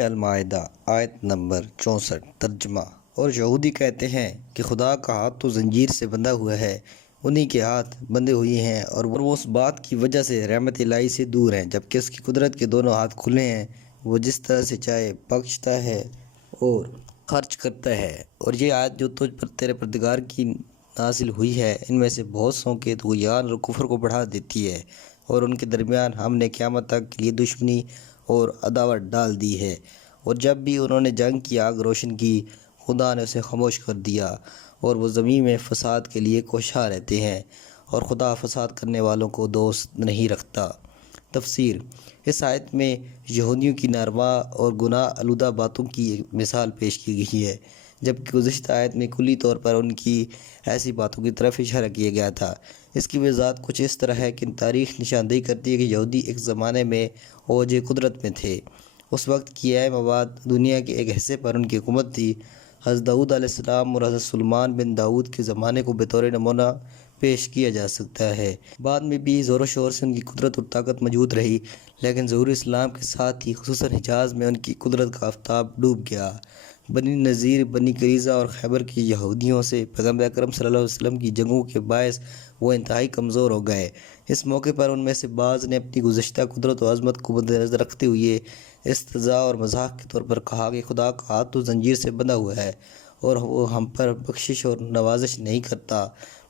المائدہ آیت نمبر 64 ترجمہ۔ اور یہودی کہتے ہیں کہ خدا کا ہاتھ تو زنجیر سے بندھا ہوا ہے، انہی کے ہاتھ بندھے ہوئے ہیں اور وہ اس بات کی وجہ سے رحمت الہی سے دور ہیں، جبکہ اس کی قدرت کے دونوں ہاتھ کھلے ہیں، وہ جس طرح سے چاہے بخشتا ہے اور خرچ کرتا ہے۔ اور یہ آیت جو تجھ پر تیرے پروردگار کی نازل ہوئی ہے، ان میں سے بہت سوں کے طغیان اور کفر کو بڑھا دیتی ہے، اور ان کے درمیان ہم نے قیامت تک کے لیے دشمنی اور عداوت ڈال دی ہے۔ اور جب بھی انہوں نے جنگ کی آگ روشن کی، خدا نے اسے خاموش کر دیا، اور وہ زمین میں فساد کے لیے کوشاں رہتے ہیں، اور خدا فساد کرنے والوں کو دوست نہیں رکھتا۔ تفسیر۔ اس آیت میں یہودیوں کی ناروا اور گناہ آلودہ باتوں کی ایک مثال پیش کی گئی ہے، جبکہ گزشتہ آیت میں کلی طور پر ان کی ایسی باتوں کی طرف اشارہ کیا گیا تھا۔ اس کی وضاحت کچھ اس طرح ہے کہ تاریخ نشاندہی کرتی ہے کہ یہودی ایک زمانے میں اوج قدرت میں تھے۔ اس وقت کی اہم آباد دنیا کے ایک حصے پر ان کی حکومت تھی۔ حضرت داؤد علیہ السلام اور حضرت سلیمان بن داؤد کے زمانے کو بطور نمونہ پیش کیا جا سکتا ہے۔ بعد میں بھی زور و شور سے ان کی قدرت اور طاقت موجود رہی، لیکن ظہور اسلام کے ساتھ ہی خصوصاً حجاز میں ان کی قدرت کا آفتاب ڈوب گیا۔ بنی نذیر، بنی قریظہ اور خیبر کے یہودیوں سے پیغمبر اکرم صلی اللہ علیہ وسلم کی جنگوں کے باعث وہ انتہائی کمزور ہو گئے۔ اس موقع پر ان میں سے بعض نے اپنی گزشتہ قدرت و عظمت کو مد نظر رکھتے ہوئے استہزاء اور مذاق کے طور پر کہا کہ خدا کا ہاتھ تو زنجیر سے بندھا ہوا ہے اور وہ ہم پر بخشش اور نوازش نہیں کرتا۔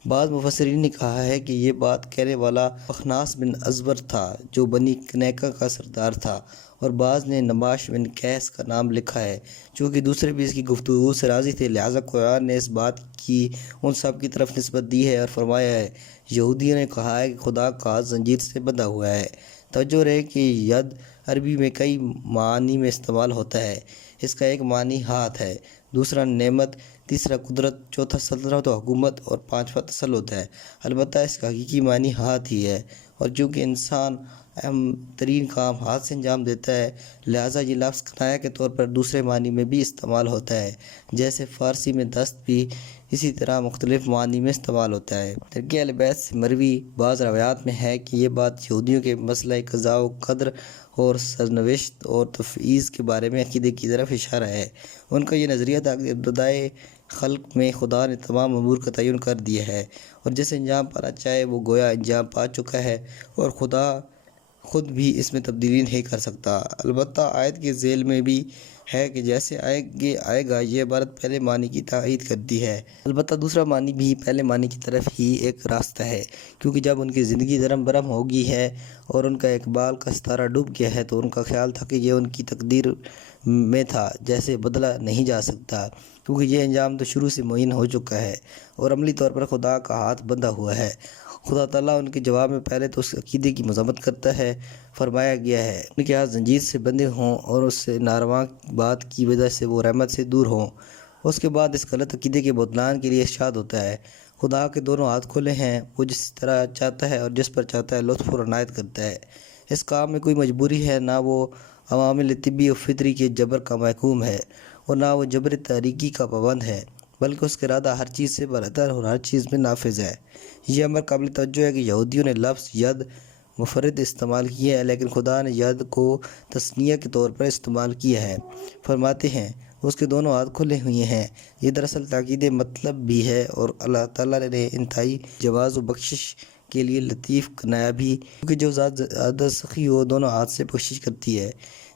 بعض مفسرین نے کہا ہے کہ یہ بات کہنے والا اخناس بن ازور تھا، جو بنی کنیکہ کا سردار تھا، اور بعض نے نباش بن قیس کا نام لکھا ہے۔ چونکہ دوسرے بھی اس کی گفتگو سے راضی تھے، لہٰذا قرآن نے اس بات کی ان سب کی طرف نسبت دی ہے اور فرمایا ہے، یہودیوں نے کہا ہے کہ خدا کا ہاتھ زنجیر سے بندھا ہوا ہے۔ توجہ رہے کہ ید عربی میں کئی معانی میں استعمال ہوتا ہے۔ اس کا ایک معنی ہاتھ ہے، دوسرا نعمت، تیسرا قدرت، چوتھا سلطنت و حکومت اور پانچواں تسلط ہے۔ البتہ اس کا حقیقی معنی ہاتھ ہی ہے، اور چونکہ انسان اہم ترین کام ہاتھ سے انجام دیتا ہے، لہٰذا یہ لفظ کنایہ کے طور پر دوسرے معنی میں بھی استعمال ہوتا ہے، جیسے فارسی میں دست بھی اسی طرح مختلف معانی میں استعمال ہوتا ہے۔ ترک اہل بیت سے مروی بعض روایات میں ہے کہ یہ بات یہودیوں کے مسئلہ قضاء و قدر اور سرنوشت اور تفویض کے بارے میں عقیدے کی طرف اشارہ ہے۔ ان کا یہ نظریہ تھا کہ ابتدائے خلق میں خدا نے تمام امور کا تعین کر دیا ہے، اور جسے انجام پانا چاہے وہ گویا انجام پا چکا ہے، اور خدا خود بھی اس میں تبدیلی نہیں کر سکتا۔ البتہ آیت کے ذیل میں بھی ہے کہ جیسے آئے گا، یہ عبارت پہلے معنی کی تائید کرتی ہے۔ البتہ دوسرا معنی بھی پہلے معنی کی طرف ہی ایک راستہ ہے، کیونکہ جب ان کی زندگی درم برہم ہو گئی ہے اور ان کا اقبال کا ستارہ ڈوب گیا ہے، تو ان کا خیال تھا کہ یہ ان کی تقدیر میں تھا، جیسے بدلا نہیں جا سکتا، کیونکہ یہ انجام تو شروع سے معین ہو چکا ہے، اور عملی طور پر خدا کا ہاتھ بندھا ہوا ہے۔ خدا تعالیٰ ان کے جواب میں پہلے تو اس عقیدے کی مذمت کرتا ہے۔ فرمایا گیا ہے ان کے ہاتھ زنجیر سے بندھے ہوں اور اس سے ناروا بات کی وجہ سے وہ رحمت سے دور ہوں۔ اس کے بعد اس غلط عقیدے کے بطلان کے لیے ارشاد ہوتا ہے، خدا کے دونوں ہاتھ کھلے ہیں، وہ جس طرح چاہتا ہے اور جس پر چاہتا ہے لطف اور عنایت کرتا ہے۔ اس کام میں کوئی مجبوری ہے، نہ وہ عوامل طبی و فطری کے جبر کا محکوم ہے، اور نہ وہ جبر تحریکی کا پابند ہے، بلکہ اس کا ارادہ ہر چیز سے برتر اور ہر چیز میں نافذ ہے۔ یہ امر قابل توجہ ہے کہ یہودیوں نے لفظ ید مفرد استعمال کیا ہے، لیکن خدا نے ید کو تثنیہ کے طور پر استعمال کیا ہے۔ فرماتے ہیں، اس کے دونوں ہاتھ کھلے ہوئے ہیں۔ یہ دراصل تاکید مطلب بھی ہے، اور اللہ تعالیٰ نے انتہائی جواز و بخشش کے لیے لطیف کنایہ بھی، کیونکہ جو ذات زیادہ سخی ہو دونوں ہاتھ سے بخشش کرتی ہے۔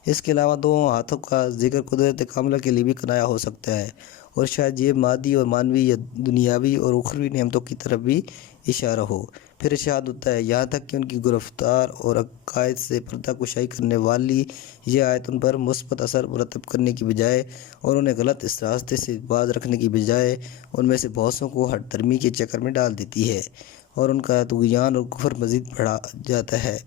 اس کے علاوہ دو ہاتھوں کا ذکر قدرت کاملہ کے لیے بھی کنایہ ہو سکتا ہے، اور شاید یہ مادی اور معنوی یا دنیاوی اور اخروی نعمتوں کی طرف بھی اشارہ ہو۔ پھر ارشاد ہوتا ہے، یہاں تک کہ ان کی گرفتار اور عقائد سے پردہ کشائی کرنے والی یہ آیت ان پر مثبت اثر مرتب کرنے کی بجائے اور انہیں غلط اس راستے سے باز رکھنے کی بجائے ان میں سے بہت سوں کو ہٹ درمی کے چکر میں ڈال دیتی ہے، اور ان کا طغیان اور کفر مزید بڑھا جاتا ہے۔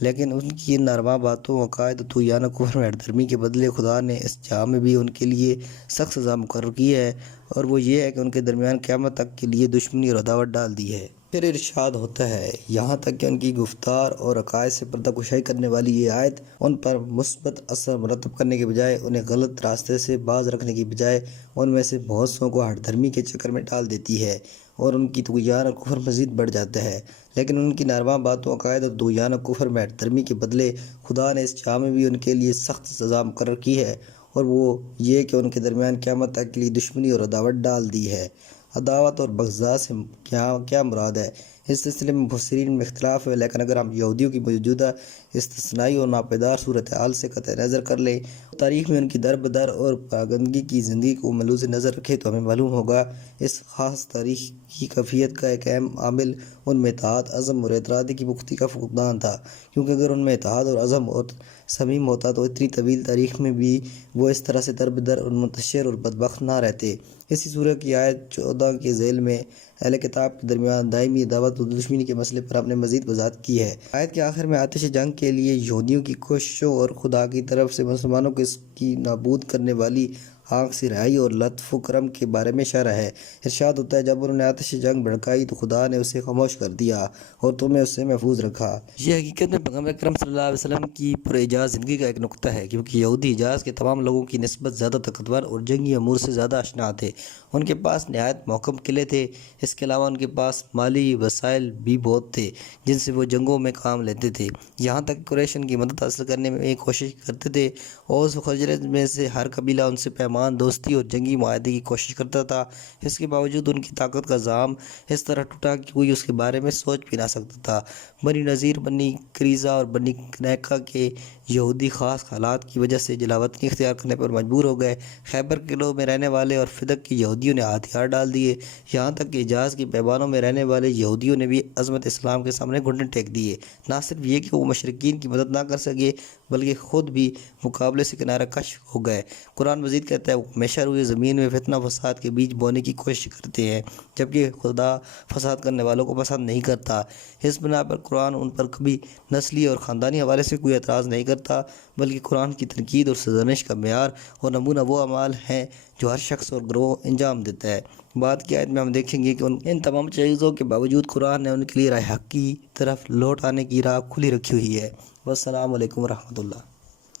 لیکن ان کی ان ناروا باتوں، عقائد، طغیان و کفر میں ہٹ درمی کے بدلے خدا نے اس جہاں میں بھی ان کے لیے سخت سزا مقرر کی ہے، اور وہ یہ ہے کہ ان کے درمیان قیامت تک کے لیے دشمنی اور عداوت ڈال دی ہے۔ پھر ارشاد ہوتا ہے یہاں تک کہ ان کی گفتار اور عقائد سے پردہ کشائی کرنے والی یہ آیت ان پر مثبت اثر مرتب کرنے کے بجائے انہیں غلط راستے سے باز رکھنے کی بجائے ان میں سے بہت سوں کو ہٹ دھرمی کے چکر میں ڈال دیتی ہے اور ان کی طغیان اور کفر مزید بڑھ جاتا ہے۔ لیکن ان کی ناروا باتوں، عقائد اور طغیان اور کفر میں ہٹ دھرمی کے بدلے خدا نے اس جام میں بھی ان کے لیے سخت سزا مقرر کی ہے، اور وہ یہ کہ ان کے درمیان قیامت تک کے لیے دشمنی اور عداوت ڈال دی ہے۔ عداوت اور بغضاء سے کیا مراد ہے؟ اس سلسلے میں مفسرین میں اختلاف ہے، لیکن اگر ہم یہودیوں کی موجودہ استثنائی اور ناپائیدار صورتحال سے قطع نظر کر لیں، تاریخ میں ان کی در بدر اور پراگندگی کی زندگی کو ملحوظ نظر رکھے تو ہمیں معلوم ہوگا اس خاص تاریخی کیفیت کا ایک اہم عامل ان میں اتحاد، عزم اور ارادے کی پختگی کا فقدان تھا، کیونکہ اگر ان میں اتحاد اور عزم اور صمیم ہوتا تو اتنی طویل تاریخ میں بھی وہ اس طرح سے در بدر اور منتشر اور بدبخت نہ رہتے۔ اسی سورہ کی آیت 14 کے ذیل میں اہل کتاب کے درمیان دائمی عداوت اور دشمنی کے مسئلے پر ہم نے مزید وضاحت کی ہے۔ آیت کے آخر میں آتش جنگ کے لیے یہودیوں کی کوششوں اور خدا کی طرف سے مسلمانوں کو اس کی نابود کرنے والی آنکھ سے رہائی اور لطف و کرم کے بارے میں اشارہ ہے۔ ارشاد ہوتا ہے جب انہوں نے آتش جنگ بھڑکائی تو خدا نے اسے خاموش کر دیا اور تمہیں اس سے محفوظ رکھا۔ یہ حقیقت میں پیغمبر اکرم صلی اللہ علیہ وسلم کی پراعجاز زندگی کا ایک نقطہ ہے، کیونکہ یہودی حجاز کے تمام لوگوں کی نسبت زیادہ طاقتور اور جنگی امور سے زیادہ آشنا تھے۔ ان کے پاس نہایت محکم قلعے تھے، اس کے علاوہ ان کے پاس مالی وسائل بھی بہت تھے جن سے وہ جنگوں میں کام لیتے تھے، یہاں تک قریش ان کی مدد حاصل کرنے میں کوشش کرتے تھے۔ اوس و خزرج میں سے ہر قبیلہ ان سے پیمان، دوستی اور جنگی معاہدے کی کوشش کرتا تھا۔ اس کے باوجود ان کی طاقت کا زعم اس طرح ٹوٹا کہ کوئی اس کے بارے میں سوچ بھی نہ سکتا تھا۔ بنی نذیر، بنی قریظہ اور بنی قینقاع کے یہودی خاص حالات کی وجہ سے جلاوطنی اختیار کرنے پر مجبور ہو گئے۔ خیبر قلعوں میں رہنے والے اور فدق کے یہودیوں نے ہتھیار ڈال دیے، یہاں تک کہ حجاز کے بیابانوں میں رہنے والے یہودیوں نے بھی عظمت اسلام کے سامنے گھٹنے ٹیک دیے۔ نہ صرف یہ کہ وہ مشرکین کی مدد نہ کر سکے بلکہ خود بھی مقابلے سے کنارہ کش ہو گئے۔ قرآن مزید کہتا ہے وہ ہمیشہ روئے زمین میں فتنہ فساد کے بیج بونے کی کوشش کرتے ہیں، جبکہ خدا فساد کرنے والوں کو پسند نہیں کرتا۔ اس بنا پر قرآن ان پر کبھی نسلی اور خاندانی حوالے سے کوئی اعتراض نہیں کرتا، بلکہ قرآن کی تنقید اور سرزنش کا معیار اور نمونہ وہ اعمال ہیں جو ہر شخص اور گروہ انجام دیتا ہے۔ بعد کی آیت میں ہم دیکھیں گے کہ ان تمام چیزوں کے باوجود قرآن نے ان کے لیے راہ حق کی طرف لوٹ آنے کی راہ کھلی رکھی ہوئی ہے۔ والسلام علیکم ورحمۃ اللہ۔